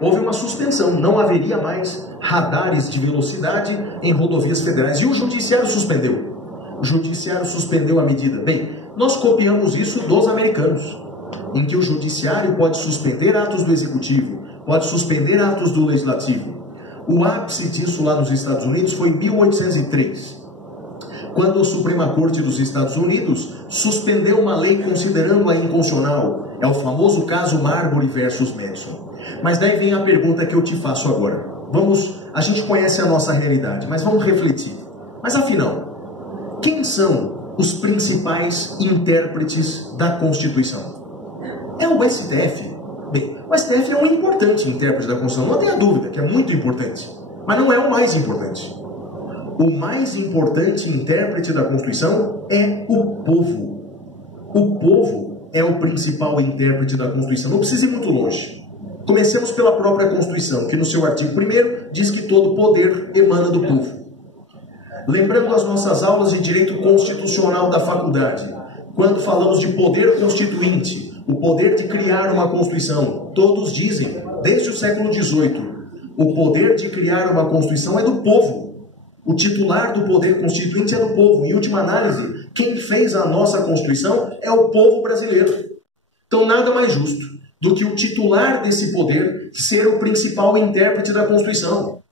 houve uma suspensão, não haveria mais radares de velocidade em rodovias federais. E o judiciário suspendeu. O judiciário suspendeu a medida. Bem, nós copiamos isso dos americanos, em que o judiciário pode suspender atos do executivo, pode suspender atos do legislativo. O ápice disso lá nos Estados Unidos foi em 1803, quando a Suprema Corte dos Estados Unidos suspendeu uma lei considerando-a inconstitucional. É o famoso caso Marbury versus Madison. Mas daí vem a pergunta que eu te faço agora. A gente conhece a nossa realidade, mas vamos refletir. Mas afinal, quem são os principais intérpretes da Constituição? É o STF. Bem, o STF é um importante intérprete da Constituição, não tenha dúvida que é muito importante, mas não é o mais importante. O mais importante intérprete da Constituição é o povo. O povo é o principal intérprete da Constituição. Não precisa ir muito longe. Comecemos pela própria Constituição, que no seu artigo 1º diz que todo poder emana do povo. Lembrando as nossas aulas de direito constitucional da faculdade, quando falamos de poder constituinte, o poder de criar uma Constituição, todos dizem, desde o século XVIII, o poder de criar uma Constituição é do povo. O titular do poder constituinte é do povo. Em última análise, quem fez a nossa Constituição é o povo brasileiro. Então, nada mais justo do que o titular desse poder ser o principal intérprete da Constituição.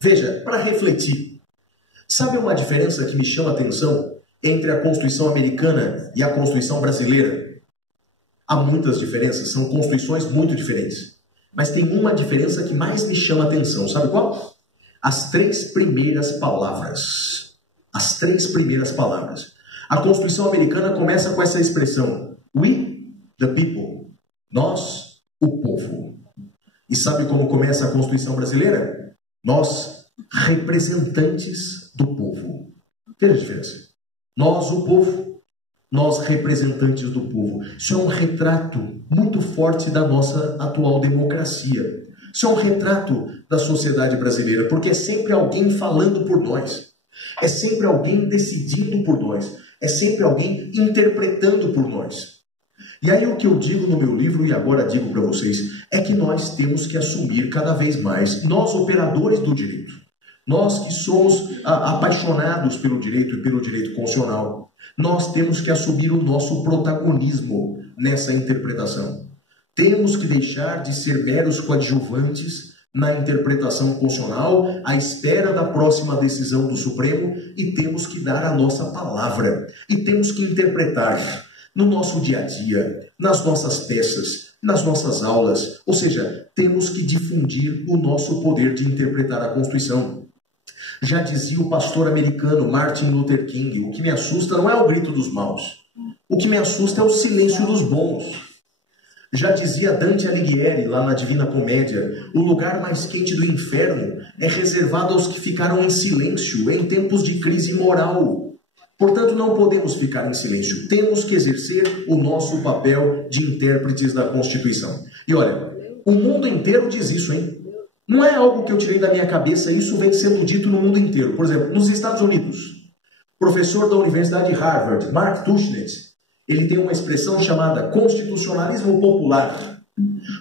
Veja, para refletir, sabe uma diferença que me chama a atenção entre a Constituição americana e a Constituição brasileira? Há muitas diferenças, são constituições muito diferentes. Mas tem uma diferença que mais me chama a atenção, sabe qual? As 3 primeiras palavras. As 3 primeiras palavras. A Constituição americana começa com essa expressão: We, the people. Nós, o povo. E sabe como começa a Constituição brasileira? Nós, representantes do povo. Veja a diferença. Nós, o povo. Nós, representantes do povo. Isso é um retrato muito forte da nossa atual democracia. Isso é um retrato da sociedade brasileira, porque é sempre alguém falando por nós. É sempre alguém decidindo por nós. É sempre alguém interpretando por nós. E aí o que eu digo no meu livro, e agora digo para vocês, é que nós temos que assumir cada vez mais, nós operadores do direito, nós que somos apaixonados pelo direito e pelo direito constitucional, nós temos que assumir o nosso protagonismo nessa interpretação. Temos que deixar de ser meros coadjuvantes na interpretação constitucional, à espera da próxima decisão do Supremo, e temos que dar a nossa palavra. E temos que interpretar no nosso dia a dia, nas nossas peças, nas nossas aulas. Ou seja, temos que difundir o nosso poder de interpretar a Constituição. Já dizia o pastor americano Martin Luther King: o que me assusta não é o grito dos maus, o que me assusta é o silêncio dos bons. Já dizia Dante Alighieri, lá na Divina Comédia: o lugar mais quente do inferno é reservado aos que ficaram em silêncio em tempos de crise moral. Portanto, não podemos ficar em silêncio. Temos que exercer o nosso papel de intérpretes da Constituição. E olha, o mundo inteiro diz isso, hein? Não é algo que eu tirei da minha cabeça, isso vem sendo dito no mundo inteiro. Por exemplo, nos Estados Unidos, professor da Universidade de Harvard, Mark Tushnet, ele tem uma expressão chamada constitucionalismo popular.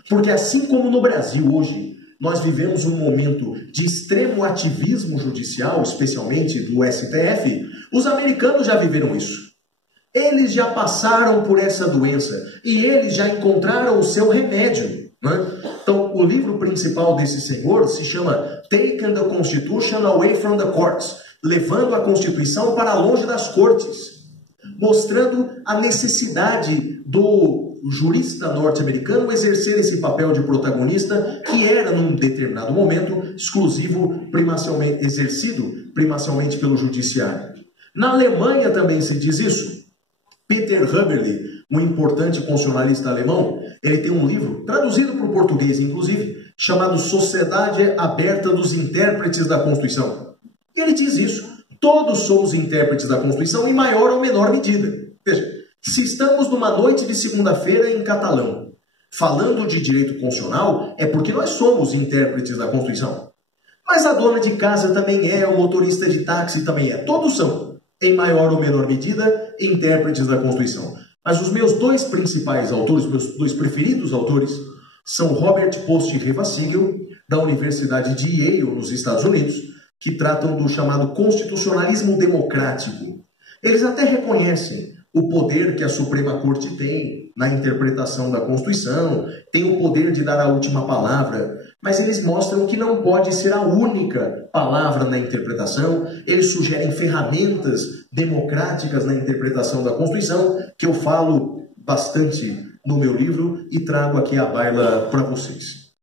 Porque assim como no Brasil hoje, nós vivemos um momento de extremo ativismo judicial, especialmente do STF, os americanos já viveram isso. Eles já passaram por essa doença e eles já encontraram o seu remédio, né? Então, o livro principal desse senhor se chama Taking the Constitution Away from the Courts, levando a Constituição para longe das cortes, mostrando a necessidade do jurista norte-americano exercer esse papel de protagonista que era, num determinado momento, exclusivo, exercido primacialmente pelo judiciário. Na Alemanha também se diz isso. Peter Haberle, um importante constitucionalista alemão, ele tem um livro, traduzido para o português inclusive, chamado Sociedade Aberta dos Intérpretes da Constituição. E ele diz isso: todos somos intérpretes da Constituição em maior ou menor medida. Veja, se estamos numa noite de segunda-feira em Catalão, falando de direito constitucional, é porque nós somos intérpretes da Constituição. Mas a dona de casa também é, o motorista de táxi também é, todos são, em maior ou menor medida, intérpretes da Constituição. Mas os meus 2 principais autores, meus 2 preferidos autores, são Robert Post e Reva Siegel, da Universidade de Yale, nos Estados Unidos, que tratam do chamado constitucionalismo democrático. Eles até reconhecem o poder que a Suprema Corte tem na interpretação da Constituição, tem o poder de dar a última palavra, mas eles mostram que não pode ser a única palavra na interpretação. Eles sugerem ferramentas democráticas na interpretação da Constituição, que eu falo bastante no meu livro e trago aqui à baila para vocês.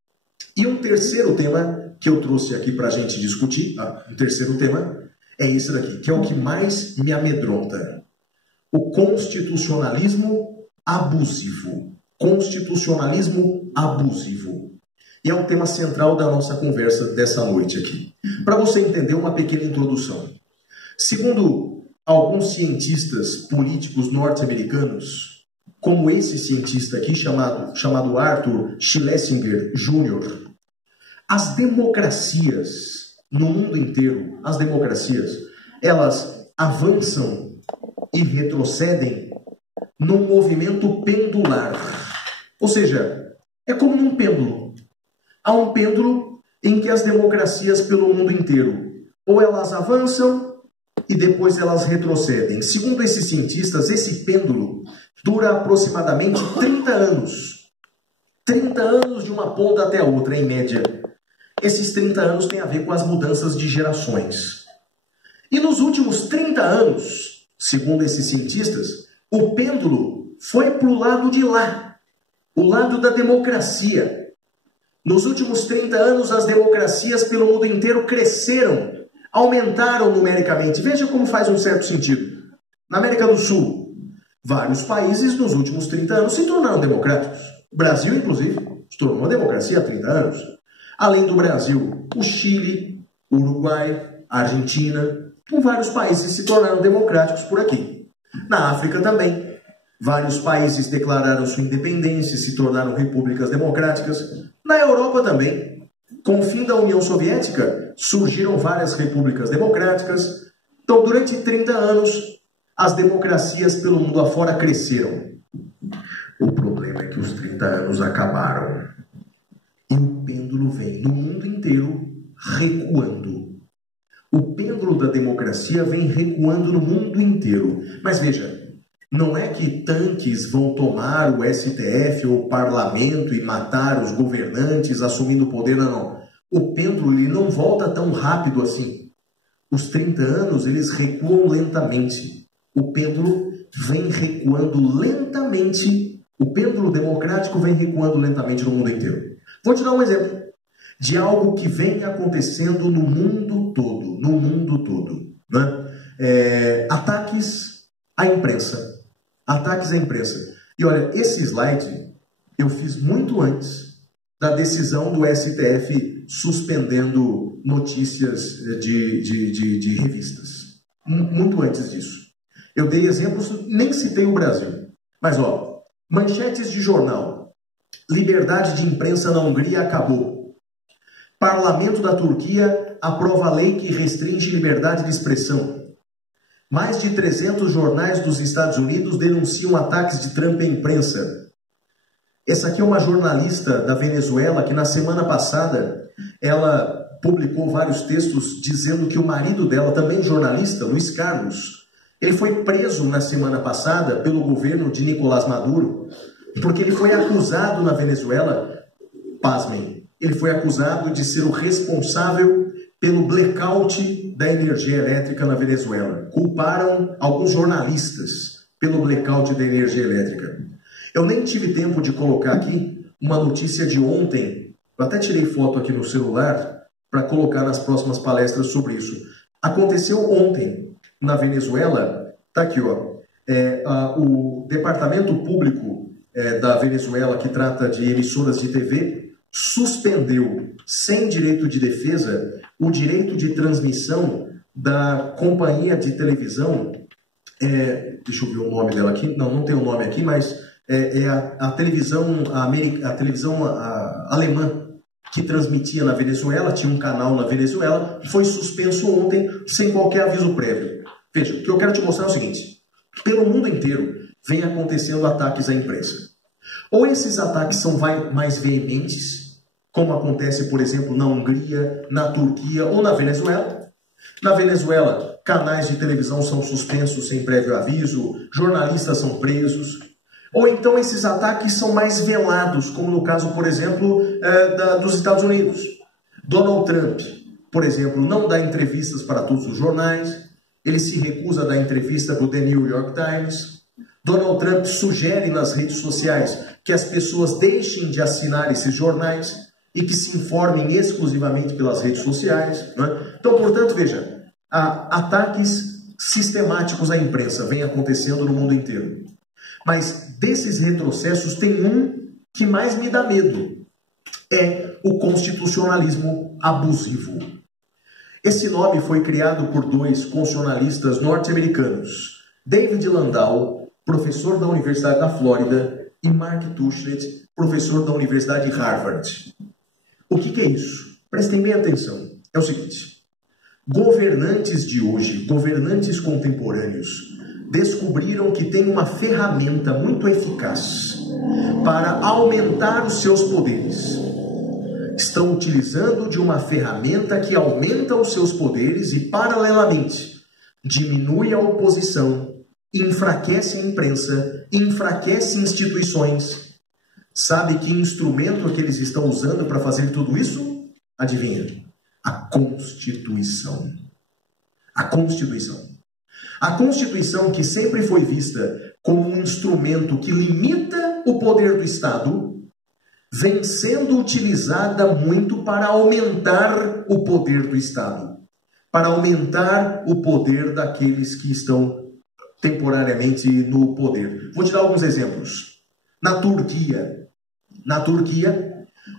E um terceiro tema que eu trouxe aqui para a gente discutir, um terceiro tema, é esse daqui, que é o que mais me amedronta. O constitucionalismo abusivo. Constitucionalismo abusivo. E é o tema central da nossa conversa dessa noite aqui. Para você entender, uma pequena introdução. Segundo alguns cientistas políticos norte-americanos, como esse cientista aqui, chamado Arthur Schlesinger Jr., as democracias no mundo inteiro, as democracias, elas avançam e retrocedem num movimento pendular. Ou seja, é como num pêndulo. Há um pêndulo em que as democracias pelo mundo inteiro, ou elas avançam e depois elas retrocedem. Segundo esses cientistas, esse pêndulo dura aproximadamente 30 anos. 30 anos de uma ponta até a outra, em média. Esses 30 anos têm a ver com as mudanças de gerações. E nos últimos 30 anos, segundo esses cientistas, o pêndulo foi para o lado de lá, o lado da democracia. Nos últimos 30 anos, as democracias pelo mundo inteiro cresceram, aumentaram numericamente. Veja como faz um certo sentido. Na América do Sul, vários países nos últimos 30 anos se tornaram democráticos. O Brasil, inclusive, se tornou uma democracia há 30 anos. Além do Brasil, o Chile, o Uruguai, a Argentina, vários países se tornaram democráticos por aqui. Na África também, vários países declararam sua independência e se tornaram repúblicas democráticas. Na Europa também, com o fim da União Soviética, surgiram várias repúblicas democráticas. Então, durante 30 anos, as democracias pelo mundo afora cresceram. O problema é que os 30 anos acabaram. E o pêndulo vem no mundo inteiro recuando. O pêndulo da democracia vem recuando no mundo inteiro. Mas veja, não é que tanques vão tomar o STF ou o parlamento e matar os governantes assumindo o poder, não. O pêndulo ele não volta tão rápido assim. Os 30 anos eles recuam lentamente. O pêndulo vem recuando lentamente. O pêndulo democrático vem recuando lentamente no mundo inteiro. Vou te dar um exemplo de algo que vem acontecendo no mundo todo. No mundo todo. Né? Ataques à imprensa. Ataques à imprensa. E olha, esse slide eu fiz muito antes da decisão do STF suspendendo notícias de revistas. Muito antes disso. Eu dei exemplos, nem citei o Brasil. Mas, ó, manchetes de jornal. Liberdade de imprensa na Hungria acabou. Parlamento da Turquia aprova lei que restringe liberdade de expressão. Mais de 300 jornais dos Estados Unidos denunciam ataques de Trump à imprensa. Essa aqui é uma jornalista da Venezuela que na semana passada ela publicou vários textos dizendo que o marido dela, também jornalista, Luiz Carlos, ele foi preso na semana passada pelo governo de Nicolás Maduro, porque ele foi acusado na Venezuela, pasmem, ele foi acusado de ser o responsável pelo blackout da energia elétrica na Venezuela. Culparam alguns jornalistas pelo blackout da energia elétrica. Eu nem tive tempo de colocar aqui uma notícia de ontem, eu até tirei foto aqui no celular para colocar nas próximas palestras sobre isso. Aconteceu ontem na Venezuela, tá aqui, ó, o Departamento Público da Venezuela, que trata de emissoras de TV, suspendeu, sem direito de defesa, o direito de transmissão da companhia de televisão, deixa eu ver o nome dela aqui, não tem o nome aqui, mas a televisão alemã que transmitia na Venezuela, tinha um canal na Venezuela, foi suspenso ontem sem qualquer aviso prévio. Veja, o que eu quero te mostrar é o seguinte: pelo mundo inteiro vem acontecendo ataques à imprensa. Ou esses ataques são mais veementes, como acontece, por exemplo, na Hungria, na Turquia ou na Venezuela. Na Venezuela, canais de televisão são suspensos sem prévio aviso, jornalistas são presos. Ou então esses ataques são mais velados, como no caso, por exemplo, dos Estados Unidos. Donald Trump, por exemplo, não dá entrevistas para todos os jornais, ele se recusa a dar entrevista para o The New York Times. Donald Trump sugere nas redes sociais que as pessoas deixem de assinar esses jornais e que se informem exclusivamente pelas redes sociais. Né? Então, portanto, veja, ataques sistemáticos à imprensa vêm acontecendo no mundo inteiro. Mas desses retrocessos tem um que mais me dá medo. É o constitucionalismo abusivo. Esse nome foi criado por dois constitucionalistas norte-americanos, David Landau, professor da Universidade da Flórida, e Mark Tushnet, professor da Universidade de Harvard. O que é isso? Prestem bem atenção. É o seguinte: governantes de hoje, governantes contemporâneos, descobriram que tem uma ferramenta muito eficaz para aumentar os seus poderes. Estão utilizando de uma ferramenta que aumenta os seus poderes e, paralelamente, diminui a oposição, enfraquece a imprensa, enfraquece instituições. Sabe que instrumento que eles estão usando para fazer tudo isso? Adivinha? A Constituição. A Constituição. A Constituição, que sempre foi vista como um instrumento que limita o poder do Estado, vem sendo utilizada muito para aumentar o poder do Estado, para aumentar o poder daqueles que estão temporariamente no poder. Vou te dar alguns exemplos. Na Turquia,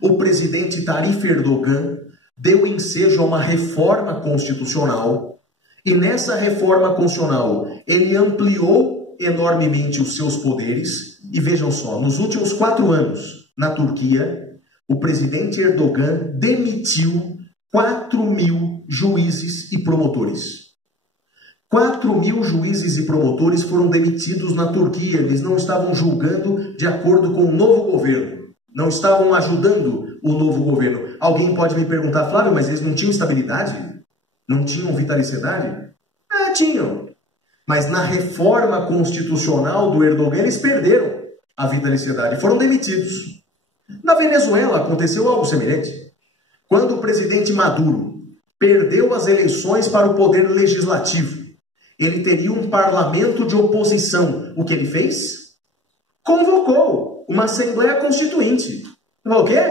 o presidente Tayyip Erdogan deu ensejo a uma reforma constitucional, e nessa reforma constitucional ele ampliou enormemente os seus poderes. E vejam só, nos últimos 4 anos, na Turquia, o presidente Erdogan demitiu 4.000 juízes e promotores. 4.000 juízes e promotores foram demitidos na Turquia. Eles não estavam julgando de acordo com o novo governo. Não estavam ajudando o novo governo. Alguém pode me perguntar: Flávio, mas eles não tinham estabilidade? Não tinham vitaliciedade? Tinham. Mas na reforma constitucional do Erdogan, eles perderam a vitaliciedade, foram demitidos. Na Venezuela aconteceu algo semelhante. Quando o presidente Maduro perdeu as eleições para o poder legislativo, ele teria um parlamento de oposição. O que ele fez? Convocou uma Assembleia Constituinte. O quê?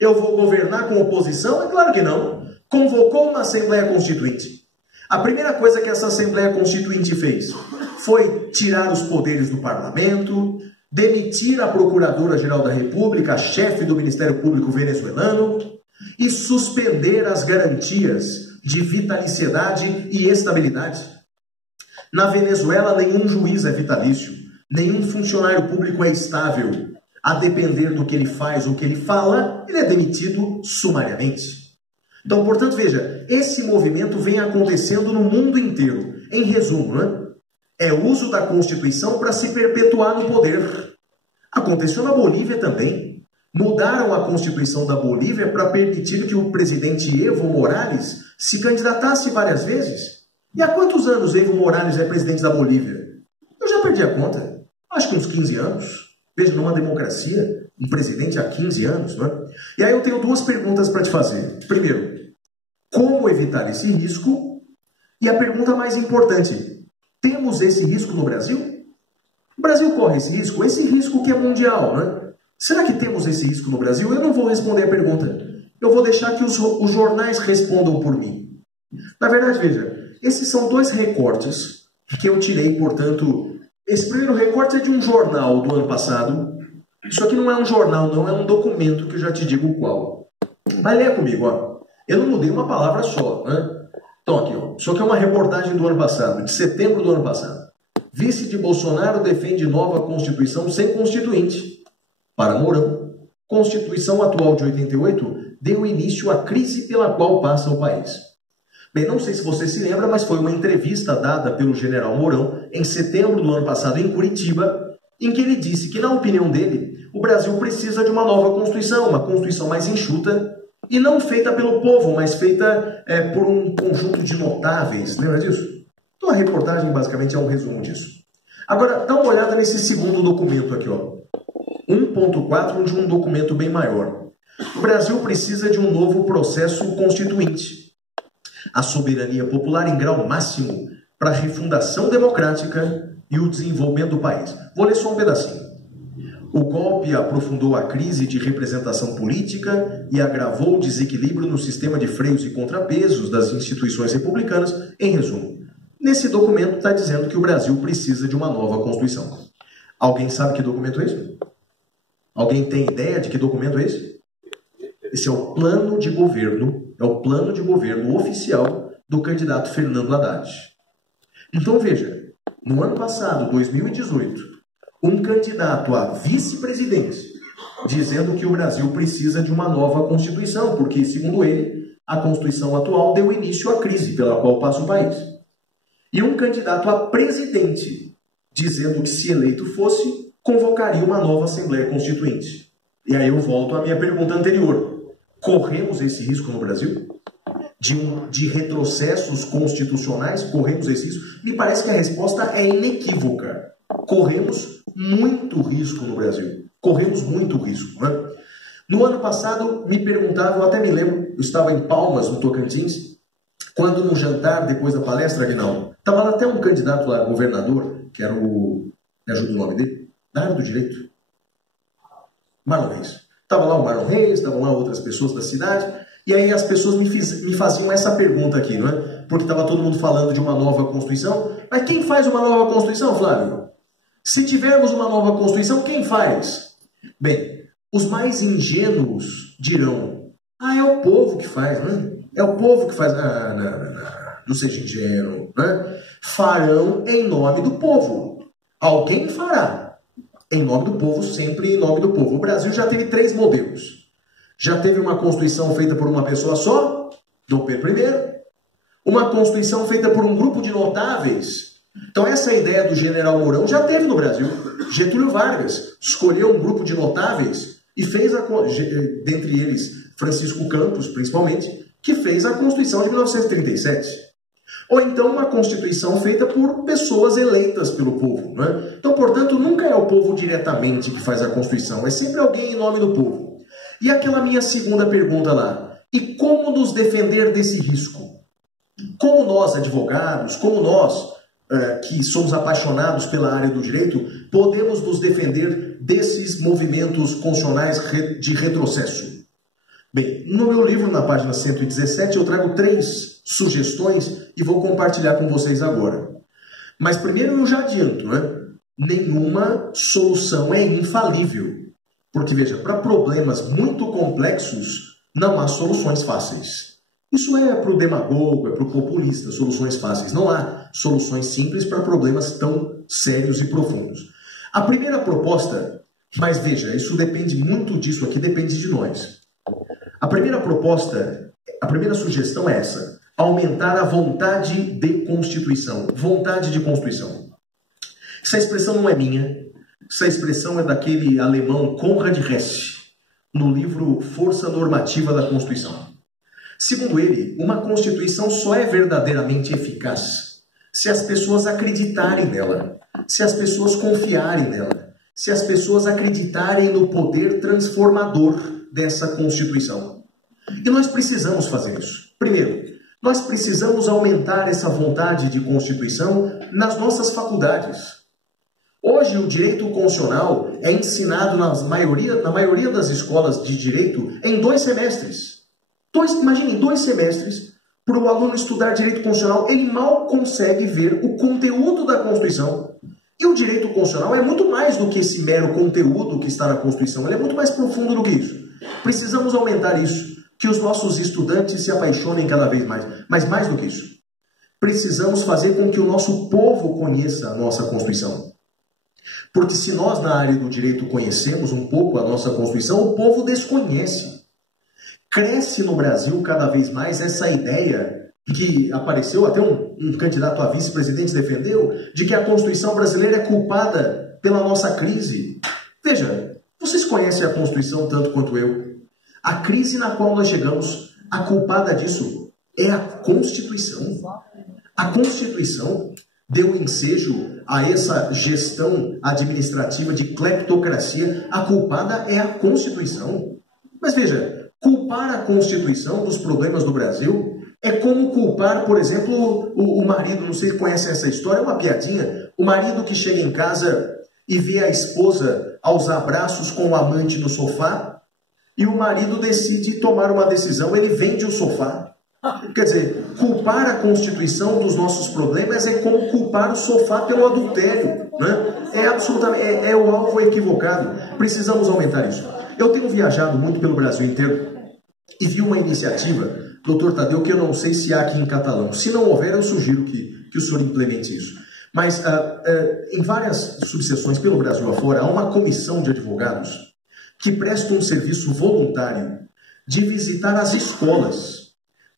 Eu vou governar com oposição? É claro que não. Convocou uma Assembleia Constituinte. A primeira coisa que essa Assembleia Constituinte fez foi tirar os poderes do parlamento, demitir a Procuradora-Geral da República, a chefe do Ministério Público venezuelano, e suspender as garantias de vitaliciedade e estabilidade. Na Venezuela, nenhum juiz é vitalício, nenhum funcionário público é estável. A depender do que ele faz ou que ele fala, ele é demitido sumariamente. Então, portanto, veja, esse movimento vem acontecendo no mundo inteiro. Em resumo, né? É o uso da Constituição para se perpetuar no poder. Aconteceu na Bolívia também. Mudaram a Constituição da Bolívia para permitir que o presidente Evo Morales se candidatasse várias vezes. E há quantos anos Evo Morales é presidente da Bolívia? Eu já perdi a conta. Acho que uns 15 anos. Veja, numa democracia, um presidente há 15 anos, não é? E aí eu tenho 2 perguntas para te fazer. Primeiro, como evitar esse risco? E a pergunta mais importante: temos esse risco no Brasil? O Brasil corre esse risco que é mundial, né? Será que temos esse risco no Brasil? Eu não vou responder a pergunta. Eu vou deixar que os jornais respondam por mim. Na verdade, veja, esses são 2 recortes que eu tirei, portanto. Esse primeiro recorte é de um jornal do ano passado. Isso aqui não é um jornal, não, é um documento que eu já te digo qual. Mas leia comigo, ó. Eu não mudei uma palavra só, né? Então aqui, ó. Isso aqui é uma reportagem do ano passado, de setembro do ano passado. Vice de Bolsonaro defende nova Constituição sem constituinte. Para Mourão, Constituição atual de 88 deu início à crise pela qual passa o país. Bem, não sei se você se lembra, mas foi uma entrevista dada pelo general Mourão em setembro do ano passado em Curitiba, em que ele disse que, na opinião dele, o Brasil precisa de uma nova Constituição, uma Constituição mais enxuta, e não feita pelo povo, mas feita por um conjunto de notáveis. Lembra disso? Então a reportagem basicamente é um resumo disso. Agora, dá uma olhada nesse segundo documento aqui, ó. 1.4 de um documento bem maior. O Brasil precisa de um novo processo constituinte. A soberania popular em grau máximo para a refundação democrática e o desenvolvimento do país. Vou ler só um pedacinho. O golpe aprofundou a crise de representação política e agravou o desequilíbrio no sistema de freios e contrapesos das instituições republicanas. Em resumo, nesse documento está dizendo que o Brasil precisa de uma nova Constituição. Alguém sabe que documento é esse? Alguém tem ideia de que documento é esse? Esse é o plano de governo, oficial do candidato Fernando Haddad. Então veja, no ano passado, 2018, um candidato à vice-presidência dizendo que o Brasil precisa de uma nova Constituição, porque, segundo ele, a Constituição atual deu início à crise pela qual passa o país. E um candidato a presidente dizendo que, se eleito fosse, convocaria uma nova Assembleia Constituinte. E aí eu volto à minha pergunta anterior. Corremos esse risco no Brasil? De retrocessos constitucionais? Corremos esse risco? Me parece que a resposta é inequívoca. Corremos muito risco no Brasil. Corremos muito risco, né? No ano passado, me perguntavam, eu até me lembro, eu estava em Palmas, no Tocantins, quando no jantar, depois da palestra, Aguinaldo, estava lá até um candidato lá, governador, que era o... Me ajuda o nome dele? Na área do direito. Marlon Reis. Estava lá o Marlon Reis, estavam lá outras pessoas da cidade, e aí as pessoas me faziam essa pergunta aqui, não é? Porque estava todo mundo falando de uma nova Constituição. Mas quem faz uma nova Constituição, Flávio? Se tivermos uma nova Constituição, quem faz? Bem, os mais ingênuos dirão, é o povo que faz, né? É o povo que faz. Não seja ingênuo, né? Farão em nome do povo. Alguém fará. Em nome do povo, sempre em nome do povo. O Brasil já teve 3 modelos. Já teve uma Constituição feita por uma pessoa só, Dom Pedro I. Uma Constituição feita por um grupo de notáveis. Então essa ideia do general Mourão já teve no Brasil. Getúlio Vargas escolheu um grupo de notáveis e fez, dentre eles Francisco Campos, principalmente, que fez a Constituição de 1937. Ou então uma Constituição feita por pessoas eleitas pelo povo, né? Então, portanto, nunca é o povo diretamente que faz a Constituição, é sempre alguém em nome do povo. E aquela minha segunda pergunta lá, e como nos defender desse risco? Como nós, advogados, como nós, que somos apaixonados pela área do direito, podemos nos defender desses movimentos constitucionais de retrocesso? Bem, no meu livro, na página 117, eu trago 3 sugestões e vou compartilhar com vocês agora. Mas primeiro eu já adianto, né? Nenhuma solução é infalível. Porque, veja, para problemas muito complexos, não há soluções fáceis. Isso é para o demagogo, é para o populista, soluções fáceis. Não há soluções simples para problemas tão sérios e profundos. A primeira proposta, mas veja, isso depende muito disso aqui, depende de nós. A primeira proposta, a primeira sugestão é essa: aumentar a vontade de Constituição. Vontade de Constituição. Essa expressão não é minha, essa expressão é daquele alemão Konrad Hess, no livro Força Normativa da Constituição. Segundo ele, uma Constituição só é verdadeiramente eficaz se as pessoas acreditarem nela, se as pessoas confiarem nela, se as pessoas acreditarem no poder transformador dessa Constituição. E nós precisamos fazer isso. Primeiro, nós precisamos aumentar essa vontade de Constituição nas nossas faculdades. Hoje, o direito constitucional é ensinado na maioria das escolas de direito em 2 semestres. Imaginem, 2 semestres para o aluno estudar direito constitucional, ele mal consegue ver o conteúdo da Constituição. E o direito constitucional é muito mais do que esse mero conteúdo que está na Constituição, ele é muito mais profundo do que isso. Precisamos aumentar isso, que os nossos estudantes se apaixonem cada vez mais. Mas mais do que isso, precisamos fazer com que o nosso povo conheça a nossa Constituição. Porque se nós na área do direito conhecemos um pouco a nossa Constituição, o povo desconhece. Cresce no Brasil cada vez mais essa ideia que apareceu, até um candidato a vice-presidente defendeu, de que a Constituição brasileira é culpada pela nossa crise. Veja, Vocês conhecem a Constituição tanto quanto eu. A crise na qual nós chegamos, a culpada disso é a Constituição. A Constituição deu ensejo a essa gestão administrativa de cleptocracia. A culpada é a Constituição. Mas veja, culpar a Constituição dos problemas do Brasil é como culpar, por exemplo, o marido, não sei se conhecem essa história, é uma piadinha. O marido que chega em casa e vê a esposa aos abraços com o amante no sofá, e o marido decide tomar uma decisão, ele vende o sofá. Quer dizer, culpar a Constituição dos nossos problemas é como culpar o sofá pelo adultério, né? É absolutamente, é o alvo equivocado. Precisamos aumentar isso. Eu tenho viajado muito pelo Brasil inteiro e vi uma iniciativa, doutor Tadeu, que eu não sei se há aqui em catalão. Se não houver, eu sugiro que o senhor implemente isso. Mas em várias subseções pelo Brasil afora, há uma comissão de advogados que presta um serviço voluntário de visitar as escolas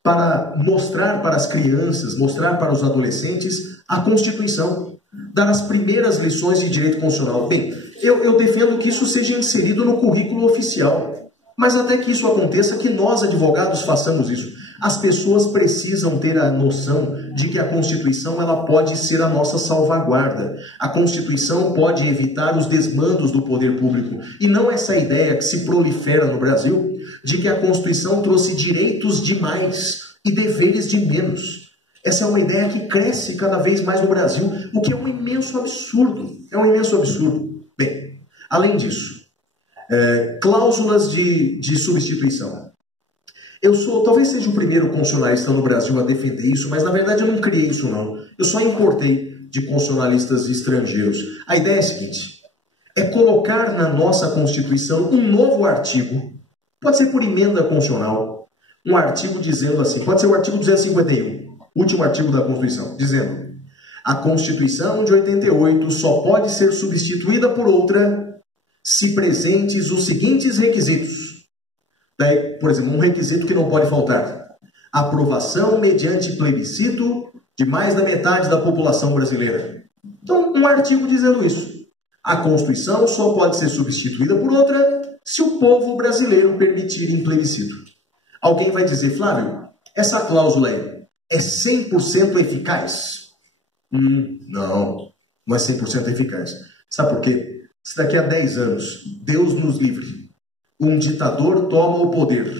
para mostrar para as crianças, mostrar para os adolescentes a Constituição, dar as primeiras lições de direito constitucional. Bem, eu defendo que isso seja inserido no currículo oficial, mas até que isso aconteça, que nós, advogados, façamos isso. As pessoas precisam ter a noção de que a Constituição ela pode ser a nossa salvaguarda. A Constituição pode evitar os desmandos do poder público. E não essa ideia que se prolifera no Brasil de que a Constituição trouxe direitos demais e deveres de menos. Essa é uma ideia que cresce cada vez mais no Brasil, o que é um imenso absurdo. É um imenso absurdo. Bem, além disso, cláusulas de substituição. Eu talvez seja o primeiro constitucionalista no Brasil a defender isso, mas na verdade eu não criei isso não. Eu só importei de constitucionalistas estrangeiros. A ideia é a seguinte, é colocar na nossa Constituição um novo artigo, pode ser por emenda constitucional, um artigo dizendo assim, pode ser o artigo 251, último artigo da Constituição, dizendo: a Constituição de 88 só pode ser substituída por outra se presentes os seguintes requisitos. Daí, por exemplo, um requisito que não pode faltar: aprovação mediante plebiscito de mais da metade da população brasileira. Então, um artigo dizendo isso. A Constituição só pode ser substituída por outra se o povo brasileiro permitir em plebiscito. Alguém vai dizer: Flávio, essa cláusula é 100% eficaz? Não é 100% eficaz. Sabe por quê? Se daqui a 10 anos, Deus nos livre, um ditador toma o poder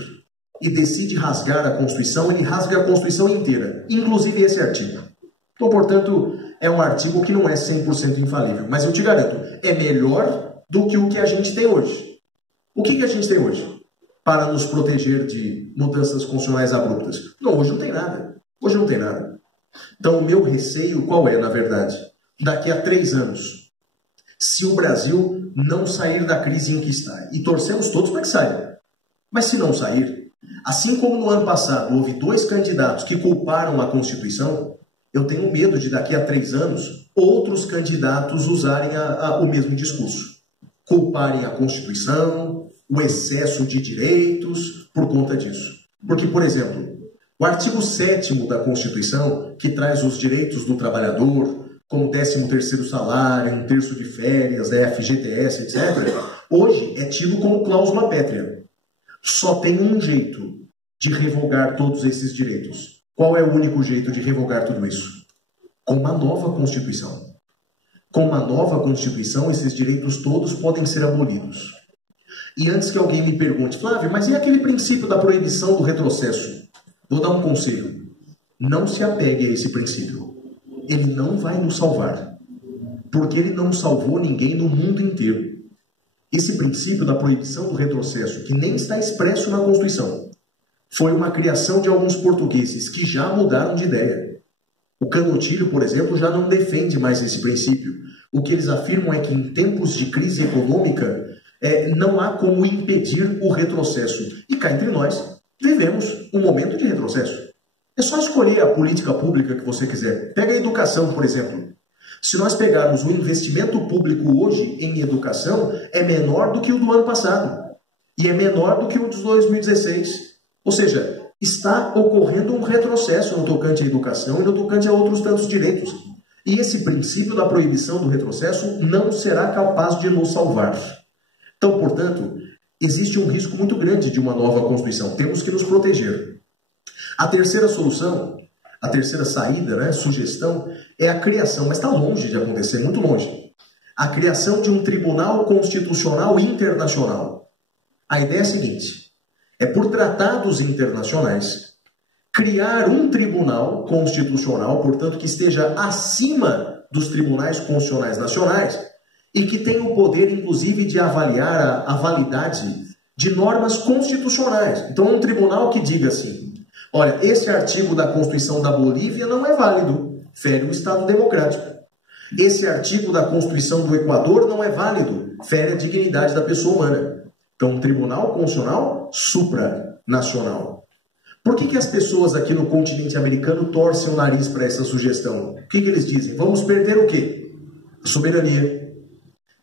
e decide rasgar a Constituição, ele rasga a Constituição inteira, inclusive esse artigo. Então, portanto, é um artigo que não é 100% infalível. Mas eu te garanto, é melhor do que o que a gente tem hoje. O que a gente tem hoje para nos proteger de mudanças constitucionais abruptas? Não, hoje não tem nada. Hoje não tem nada. Então, o meu receio qual é, na verdade? Daqui a 3 anos, se o Brasil não sair da crise em que está, e torcemos todos para que saia, mas se não sair, assim como no ano passado houve 2 candidatos que culparam a Constituição, eu tenho medo de daqui a 3 anos outros candidatos usarem o mesmo discurso, culparem a Constituição, o excesso de direitos por conta disso. Porque, por exemplo, o artigo 7º da Constituição, que traz os direitos do trabalhador, como 13º salário, 1/3 de férias, FGTS, etc., hoje é tido como cláusula pétrea. Só tem um jeito de revogar todos esses direitos. Qual é o único jeito de revogar tudo isso? Com uma nova Constituição. Com uma nova Constituição, esses direitos todos podem ser abolidos. E antes que alguém me pergunte: Flávio, mas e aquele princípio da proibição do retrocesso? Vou dar um conselho. Não se apegue a esse princípio. Ele não vai nos salvar. Porque ele não salvou ninguém no mundo inteiro. Esse princípio da proibição do retrocesso, que nem está expresso na Constituição, foi uma criação de alguns portugueses que já mudaram de ideia. O Canutilho, por exemplo, já não defende mais esse princípio. O que eles afirmam é que em tempos de crise econômica, não há como impedir o retrocesso. E cá entre nós, vivemos um momento de retrocesso. É só escolher a política pública que você quiser. Pega a educação, por exemplo. Se nós pegarmos o investimento público hoje em educação, é menor do que o do ano passado. E é menor do que o de 2016. Ou seja, está ocorrendo um retrocesso no tocante à educação e no tocante a outros tantos direitos. E esse princípio da proibição do retrocesso não será capaz de nos salvar. Então, portanto, existe um risco muito grande de uma nova Constituição. Temos que nos proteger. A terceira solução, a terceira saída, né, sugestão, é a criação, mas está longe de acontecer, muito longe. A criação de um Tribunal Constitucional Internacional. A ideia é a seguinte, é por tratados internacionais, criar um tribunal constitucional, portanto, que esteja acima dos tribunais constitucionais nacionais e que tenha o poder, inclusive, de avaliar a validade de normas constitucionais. Então, um tribunal que diga assim, olha, esse artigo da Constituição da Bolívia não é válido, fere o Estado democrático. Esse artigo da Constituição do Equador não é válido, fere a dignidade da pessoa humana. Então, um tribunal constitucional supranacional. Por que as pessoas aqui no continente americano torcem o nariz para essa sugestão? O que eles dizem? Vamos perder o quê? A soberania.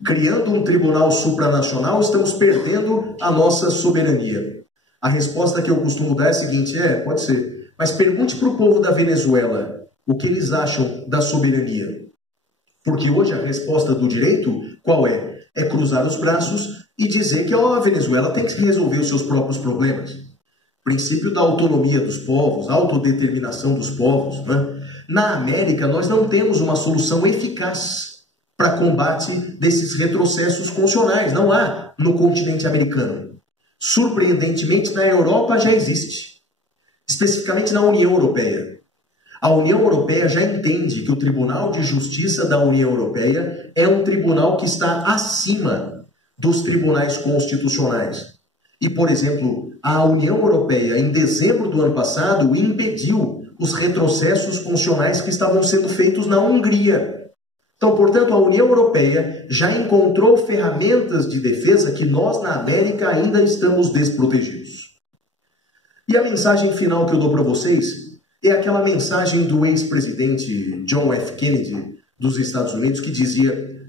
Criando um tribunal supranacional, estamos perdendo a nossa soberania. A resposta que eu costumo dar é a seguinte, pode ser, mas pergunte para o povo da Venezuela o que eles acham da soberania. Porque hoje a resposta do direito, qual é? É cruzar os braços e dizer que a Venezuela tem que resolver os seus próprios problemas. Princípio da autonomia dos povos, autodeterminação dos povos. Né? Na América, nós não temos uma solução eficaz para combate desses retrocessos constitucionais. Não há no continente americano. Surpreendentemente, na Europa já existe. Especificamente na União Europeia. A União Europeia já entende que o Tribunal de Justiça da União Europeia é um tribunal que está acima dos tribunais constitucionais. E, por exemplo, a União Europeia, em dezembro do ano passado, impediu os retrocessos constitucionais que estavam sendo feitos na Hungria. Então, portanto, a União Europeia já encontrou ferramentas de defesa que nós, na América, ainda estamos desprotegidos. E a mensagem final que eu dou para vocês é aquela mensagem do ex-presidente John F. Kennedy dos Estados Unidos que dizia: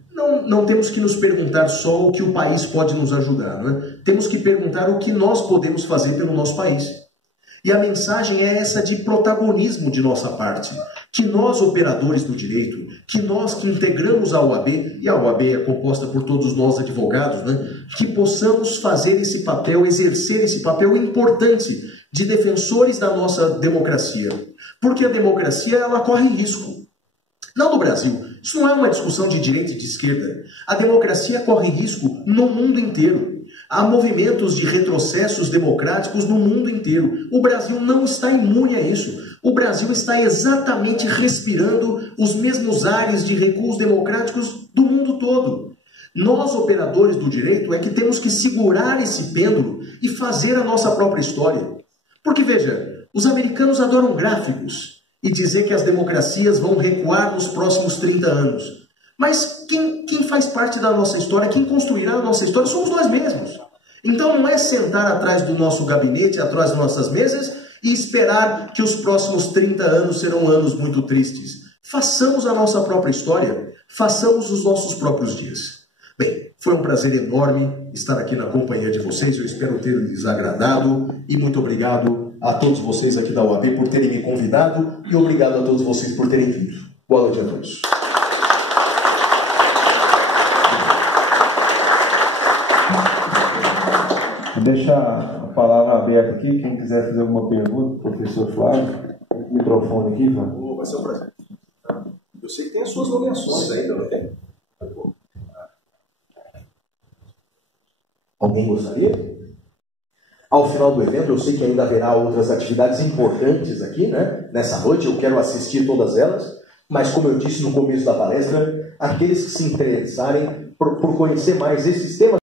não temos que nos perguntar só o que o país pode nos ajudar, né? Temos que perguntar o que nós podemos fazer pelo nosso país. E a mensagem é essa de protagonismo de nossa parte. Que nós, operadores do direito, que nós que integramos a OAB, e a OAB é composta por todos nós advogados, né? Que possamos fazer esse papel, exercer esse papel importante de defensores da nossa democracia. Porque a democracia, ela corre risco. Não no Brasil. Isso não é uma discussão de direita e de esquerda. A democracia corre risco no mundo inteiro. Há movimentos de retrocessos democráticos no mundo inteiro. O Brasil não está imune a isso. O Brasil está exatamente respirando os mesmos ares de recuos democráticos do mundo todo. Nós, operadores do direito, é que temos que segurar esse pêndulo e fazer a nossa própria história. Porque, veja, os americanos adoram gráficos e dizer que as democracias vão recuar nos próximos 30 anos. Mas quem faz parte da nossa história, quem construirá a nossa história, somos nós mesmos. Então não é sentar atrás do nosso gabinete, atrás das nossas mesas e esperar que os próximos 30 anos serão anos muito tristes. Façamos a nossa própria história, façamos os nossos próprios dias. Bem, foi um prazer enorme estar aqui na companhia de vocês, eu espero ter lhes agradado e muito obrigado a todos vocês aqui da OAB por terem me convidado e obrigado a todos vocês por terem vindo. Boa noite a todos. Vou deixar a palavra aberta aqui, quem quiser fazer alguma pergunta, professor Flávio, o microfone aqui, Flávio. Vai ser um prazer. Eu sei que tem as suas nomeações ainda, não tem? Alguém gostaria? Ao final do evento, eu sei que ainda haverá outras atividades importantes aqui, né? Nessa noite, eu quero assistir todas elas, mas como eu disse no começo da palestra, aqueles que se interessarem por conhecer mais esses temas,